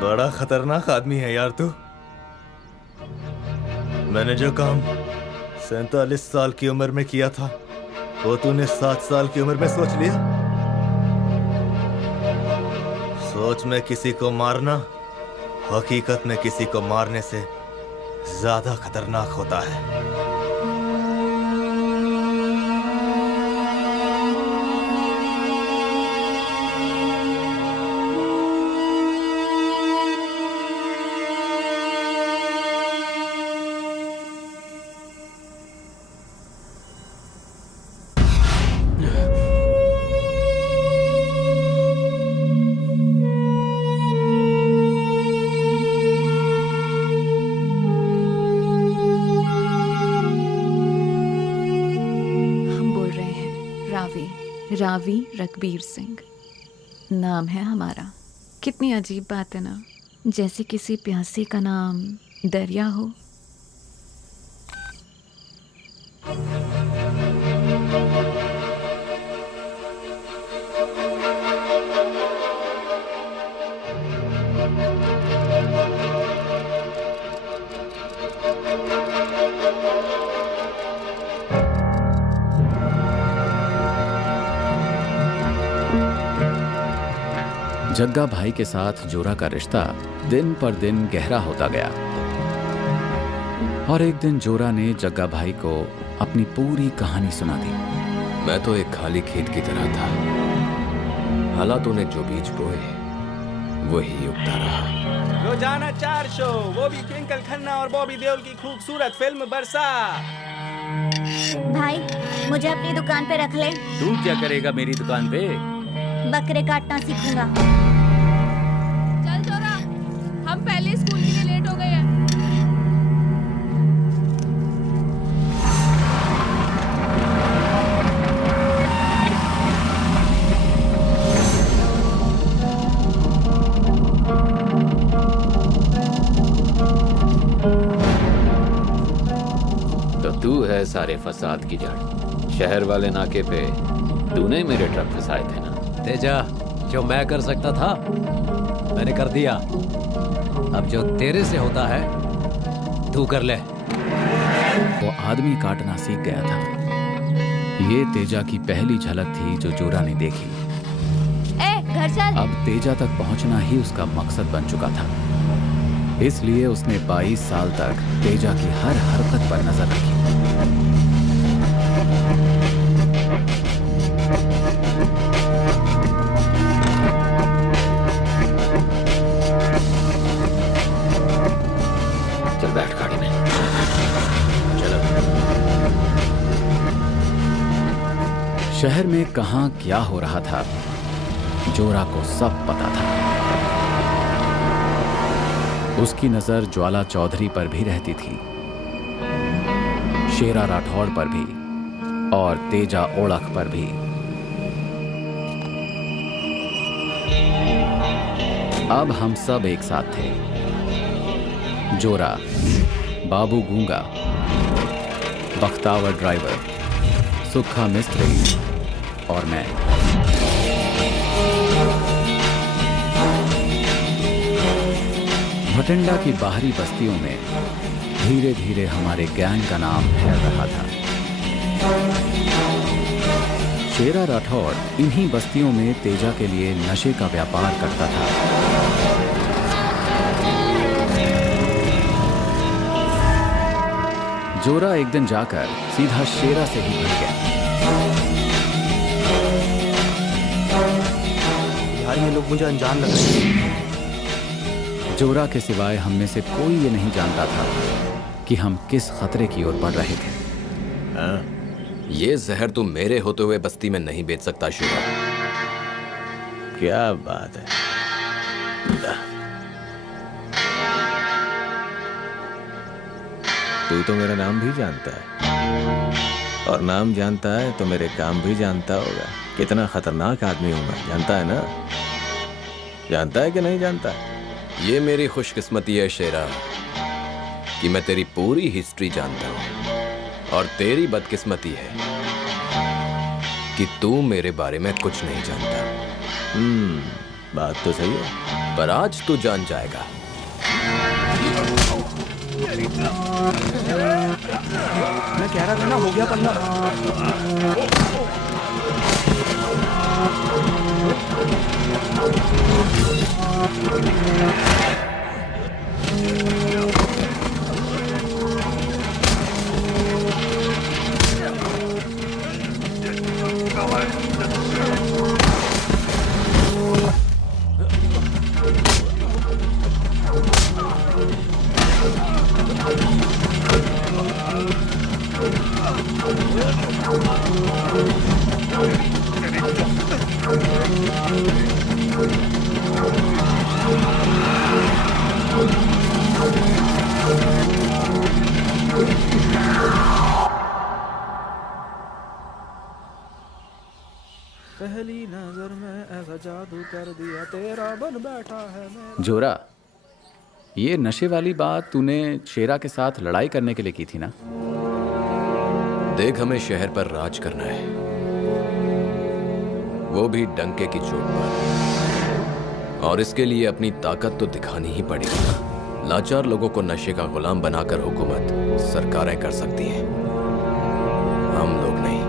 बड़ा खतरनाक आदमी है यार तू। मैंने जो काम 47 साल की उम्र में किया था वो तूने 7 साल की उम्र में सोच लिया। सोच में किसी को मारना हकीकत में किसी को मारने से ज्यादा खतरनाक होता है। रावी रघबीर सिंह नाम है हमारा। कितनी अजीब बात है ना, जैसे किसी प्यासी का नाम दरिया हो। जग्गा भाई के साथ जोरा का रिश्ता दिन पर दिन गहरा होता गया और एक दिन जोरा ने जग्गा भाई को अपनी पूरी कहानी सुना दी। मैं तो एक खाली खेत की तरह था। हालातों ने जो बीज बोए वही उगता रहा। रोजाना 4 शो, वो भी ट्विंकल खन्ना और बॉबी देओल की खूबसूरत फिल्म बरसा। भाई मुझे अपनी दुकान पे रख ले। तू क्या करेगा मेरी दुकान पे? बकरे काटना सीखूंगा। चल जोरा, हम पहले स्कूल के लिए लेट हो गए हैं। तो तू है सारे फसाद की जड़। शहर वाले नाके पे तूने मेरे ट्रक फंसाए थे ना। तेजा, जो मैं कर सकता था मैंने कर दिया। अब जो तेरे से होता है तू कर ले। वो आदमी काटना सीख गया था। ये तेजा की पहली झलक थी जो जोरा ने देखी। घर चल। अब तेजा तक पहुंचना ही उसका मकसद बन चुका था। इसलिए उसने 22 साल तक तेजा की हर हरकत पर नजर रखी। चल बैठ गाड़ी में। चलो। शहर में कहां क्या हो रहा था जोरा को सब पता था। उसकी नजर ज्वाला चौधरी पर भी रहती थी, शेरा राठौड़ पर भी और तेजा ओळख पर भी। अब हम सब एक साथ थे। जोरा, बाबू गूंगा, बख्तावर ड्राइवर, सुक्खा मिस्त्री और मैं। भटिंडा की बाहरी बस्तियों में धीरे धीरे हमारे गैंग का नाम फैल रहा था। शेरा राठौड़ इन्हीं बस्तियों में तेजा के लिए नशे का व्यापार करता था। जोरा एक दिन जाकर सीधा शेरा से ही भर गया। यार ये लोग मुझे अनजान लग रहे हैं। जोरा के सिवाय हम में से कोई ये नहीं जानता था कि हम किस खतरे की ओर बढ़ रहे थे। हाँ, ये जहर तू मेरे होते हुए बस्ती में नहीं बेच सकता शेरा। क्या बात है। तू तो मेरा नाम भी जानता है और नाम जानता है तो मेरे काम भी जानता होगा। कितना खतरनाक आदमी हूं मैं, जानता है ना? जानता है कि नहीं जानता? ये मेरी खुशकिस्मती है शेरा कि मैं तेरी पूरी हिस्ट्री जानता हूं और तेरी बदकिस्मती है कि तू मेरे बारे में कुछ नहीं जानता। बात तो सही है। पर आज तू जान जाएगा। मैं कह रहा था ना, हो गया पल्ला। पहली नजर में ऐसा जादू कर दिया, तेरा बन बैठा है मेरा। जोरा, ये नशे वाली बात तूने शेरा के साथ लड़ाई करने के लिए की थी ना? देख, हमें शहर पर राज करना है, वो भी डंके की चोट पर। और इसके लिए अपनी ताकत तो दिखानी ही पड़ेगी। लाचार लोगों को नशे का गुलाम बनाकर हुकूमत सरकारें कर सकती हैं, हम लोग नहीं।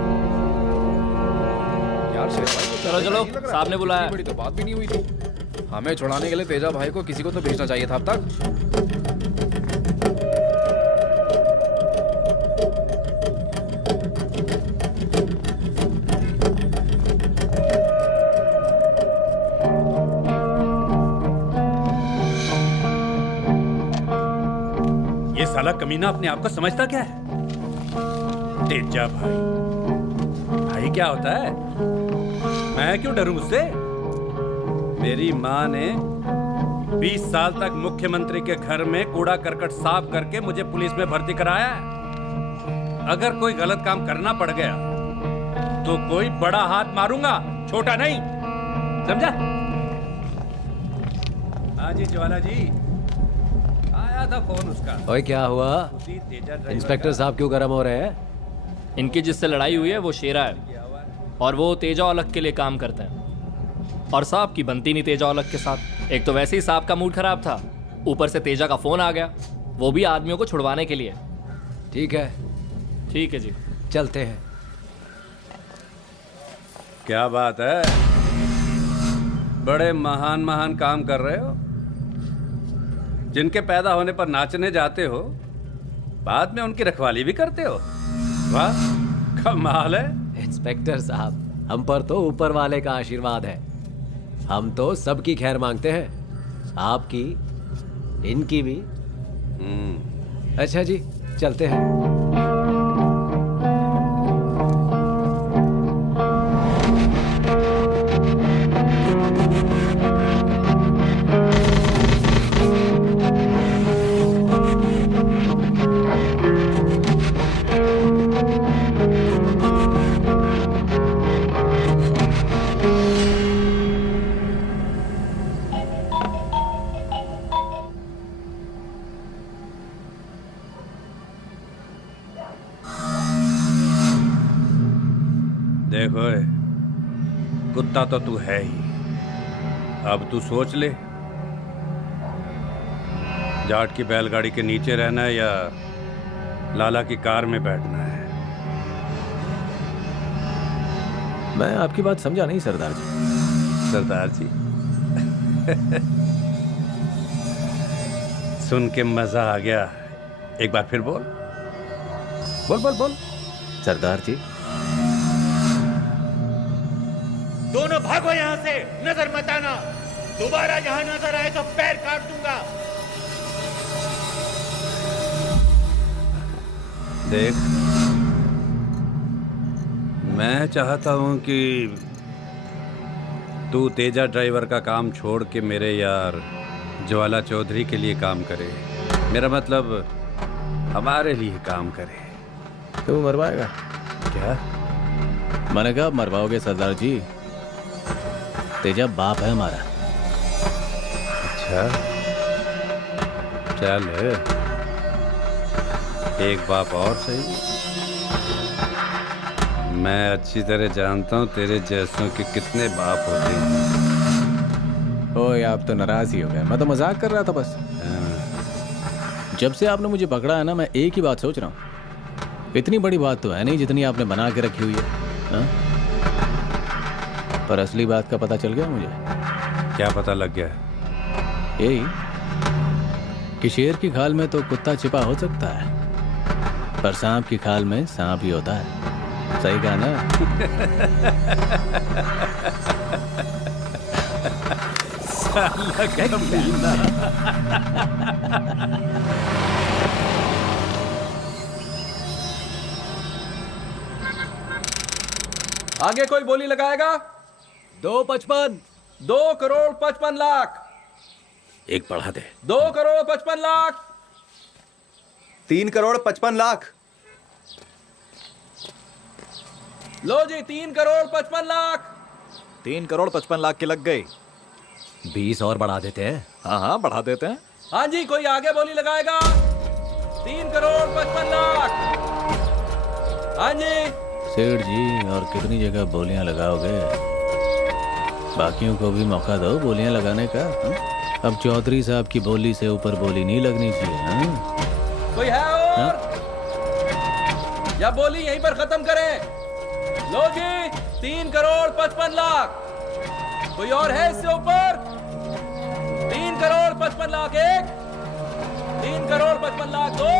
यार चलो चलो, साहब ने बुलाया। बड़ी तो बात भी नहीं हुई थी। हमें छुड़ाने के लिए तेजा भाई को किसी को तो भेजना चाहिए था अब तक। ये साला कमीना अपने आप को समझता क्या है? तेजा भाई, भाई क्या होता है? मैं क्यों डरूं उससे? मेरी माँ ने 20 साल तक मुख्यमंत्री के घर में कूड़ा करकट साफ करके मुझे पुलिस में भर्ती कराया है। अगर कोई गलत काम करना पड़ गया तो कोई बड़ा हाथ मारूंगा, छोटा नहीं, समझा? हाँ जी ज्वाला जी, आया था फोन उसका। ओए क्या हुआ? उसी तेजा ड्राइवर इंस्पेक्टर साहब क्यों गर्म हो रहे हैं? इनकी जिससे लड़ाई हुई है वो शेरा है और वो तेजा औलख के लिए काम करते हैं। और साहब की बनती नहीं तेजा औलख के साथ। एक तो वैसे ही साहब का मूड खराब था, ऊपर से तेजा का फोन आ गया, वो भी आदमियों को छुड़वाने के लिए। ठीक है, ठीक है जी, चलते हैं। क्या बात है, बड़े महान महान काम कर रहे हो। जिनके पैदा होने पर नाचने जाते हो, बाद में उनकी रखवाली भी करते हो। वाह, कमाल है। इंस्पेक्टर साहब, हम पर तो ऊपर वाले का आशीर्वाद है। हम तो सबकी खैर मांगते हैं, आपकी, इनकी भी। अच्छा जी, चलते हैं। देखो कुत्ता तो तू है ही, अब तू सोच ले, जाट की बैलगाड़ी के नीचे रहना है या लाला की कार में बैठना है। मैं आपकी बात समझा नहीं सरदार जी। सरदार जी सुन के मजा आ गया। एक बार फिर बोल बोल बोल बोल। सरदार जी, दोनों भागो यहाँ से, नजर मत आना। दोबारा यहाँ नजर आए तो पैर काट दूंगा। देख, मैं चाहता हूं कि तू तेजा ड्राइवर का काम छोड़ के मेरे यार ज्वाला चौधरी के लिए काम करे। मेरा मतलब हमारे लिए काम करे। तू मरवाएगा क्या? मैंने कहा मरवाओगे सरदार जी। तेजा बाप है हमारा। अच्छा, चल एक बाप और सही। मैं अच्छी तरह जानता हूं तेरे जैसों के कितने बाप होते हैं। भाई आप तो नाराज ही हो गए। मैं तो मजाक कर रहा था बस। जब से आपने मुझे पकड़ा है ना, मैं एक ही बात सोच रहा हूँ। इतनी बड़ी बात तो है नहीं जितनी आपने बना के रखी हुई है, हाँ? पर असली बात का पता चल गया मुझे। क्या पता लग गया? यही कि शेर की खाल में तो कुत्ता छिपा हो सकता है, पर सांप की खाल में सांप ही होता है। सही कहा ना? आगे कोई बोली लगाएगा? 255। 2,55,00,000। एक बढ़ा दे। 2,55,00,000। 3,55,00,000। लो जी 3,55,00,000। 3,55,00,000 के लग गई। 20 और बढ़ा देते हैं। हाँ हाँ बढ़ा देते हैं। हाँ जी, कोई आगे बोली लगाएगा? 3,55,00,000। हाँ जी। सेठ जी, और कितनी जगह बोलियां लगाओगे? बाकियों को भी मौका दो बोलियां लगाने का, हा? अब चौधरी साहब की बोली से ऊपर बोली नहीं लगनी चाहिए, हाँ? कोई है और? या बोली यहीं पर खत्म करें? लो जी 3,55,00,000। कोई और है इससे ऊपर? 3,55,00,000 एक, 3,55,00,000 दो,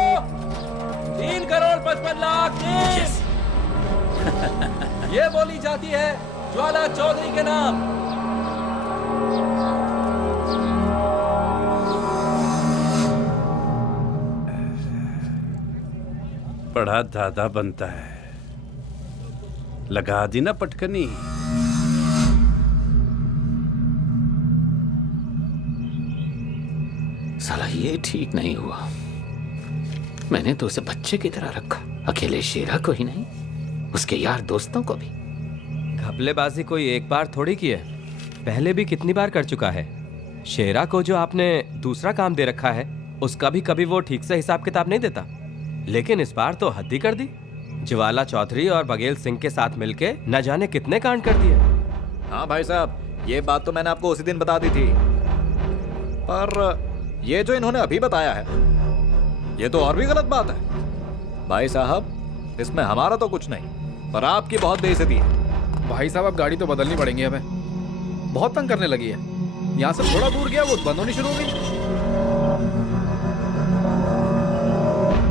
3,55,00,000 तीन। ये बोली जाती है ज्वाला चौधरी के नाम। बड़ा दादा बनता है। लगा दी ना पटकनी। साला ये ठीक नहीं हुआ। मैंने तो उसे बच्चे की तरह रखा, अकेले शेरा को ही नहीं, उसके यार दोस्तों को भी। घपलेबाजी कोई एक बार थोड़ी की है, पहले भी कितनी बार कर चुका है। शेरा को जो आपने दूसरा काम दे रखा है उसका भी कभी वो ठीक से हिसाब किताब नहीं देता, लेकिन इस बार तो हद ही कर दी। ज्वाला चौधरी और बघेल सिंह के साथ मिलके न जाने कितने कांड कर दिए। हाँ भाई साहब, ये बात तो मैंने आपको उसी दिन बता दी थी, पर ये जो इन्होंने अभी बताया है ये तो और भी गलत बात है। भाई साहब, इसमें हमारा तो कुछ नहीं, पर आपकी बहुत बेइज्जती है। भाई साहब अब गाड़ी तो बदलनी पड़ेगी हमें, बहुत तंग करने लगी है। यहाँ से थोड़ा दूर गया वो बंद होनी शुरू हो गई।